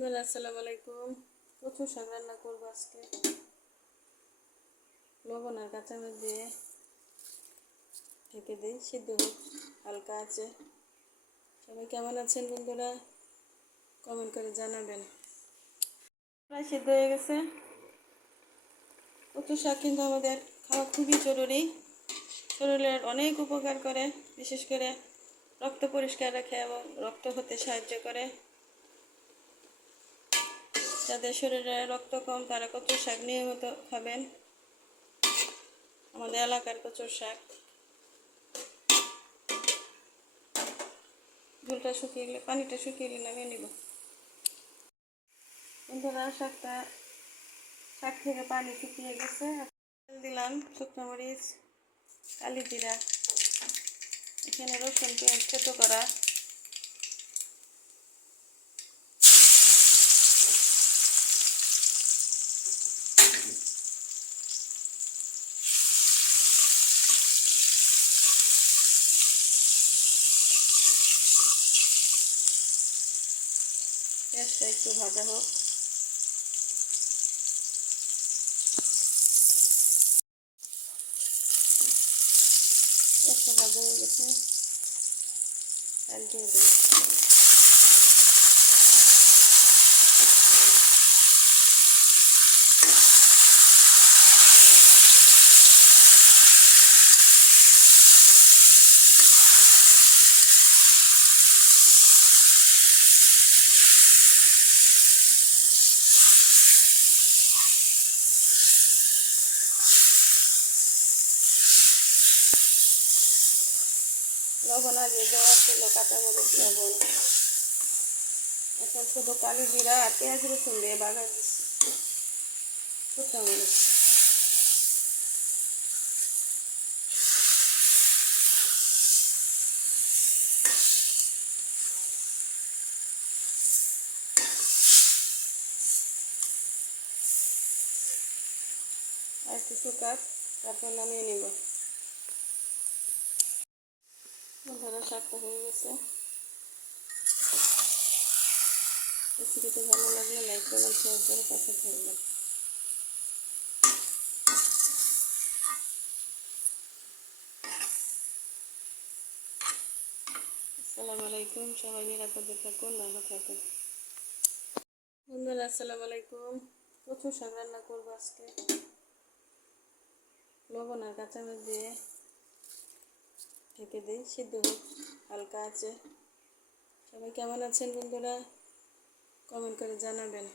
বন্ধুরা আসসালামু আলাইকুম। কচু শাক রান্না করবো আজকে। লবণ আর কাঁচামরিচ দিয়ে ঢেকে দিই, সিদ্ধ হোক হালকা আছে। সবাই কেমন আছেন বন্ধুরা, কমেন্ট করে জানাবেন। প্রায় সিদ্ধ হয়ে গেছে। কচু শাক কিন্তু আমাদের খাওয়া খুবই জরুরি, শরীরের অনেক উপকার করে, বিশেষ করে রক্ত পরিষ্কার রাখে এবং রক্ত হতে সাহায্য করে। যাদের শরীরে রক্ত কম তারা কচু শাক নিয়মিত খাবেন। আমাদের এলাকার কচু শাক ঝোলটা শুকিয়ে গেলে, পানিটা শুকিয়ে গেলে নামিয়ে নিব। বন্ধুরা শাক থেকে পানি শুকিয়ে গেছে। তেল দিলাম, শুকনো মরিচ, কালি জিরা, এখানে রসুন পেঁয়াজ থেতো করা, পেঁয়াজটা একটু ভাজা হোক। পেঁয়াজটা ভাজা হয়ে গেছে, তেল দিয়ে দিই। লবণ আগে দেওয়া ছিল, কাঁচামরিচ, লবণ। এখন শুধু কালি জিরা আর পেঁয়াজ রসুন দিয়ে বাগার দিচ্ছি। শুকনো মরিচ, আর একটু শুকাক, তারপর নামিয়ে নিব। বন্ধুরা শাকটা হয়ে গেছে। রেসিপিটি ভালো লাগলে লাইক করবেন, শেয়ার করে পাশে থাকবেন। আসসালামু আলাইকুম। সবাই নিরাপদে থাকুন, ভালো থাকুন। বন্ধুরা আসসালামু আলাইকুম। কচু শাক রান্না করবো আজকে। লবণ আর কাঁচামরিচ দিয়ে ঢেকে দিই, সিদ্ধ হোক হালকা আছে। সবাই কেমন আছেন বন্ধুরা, কমেন্ট করে জানাবেন।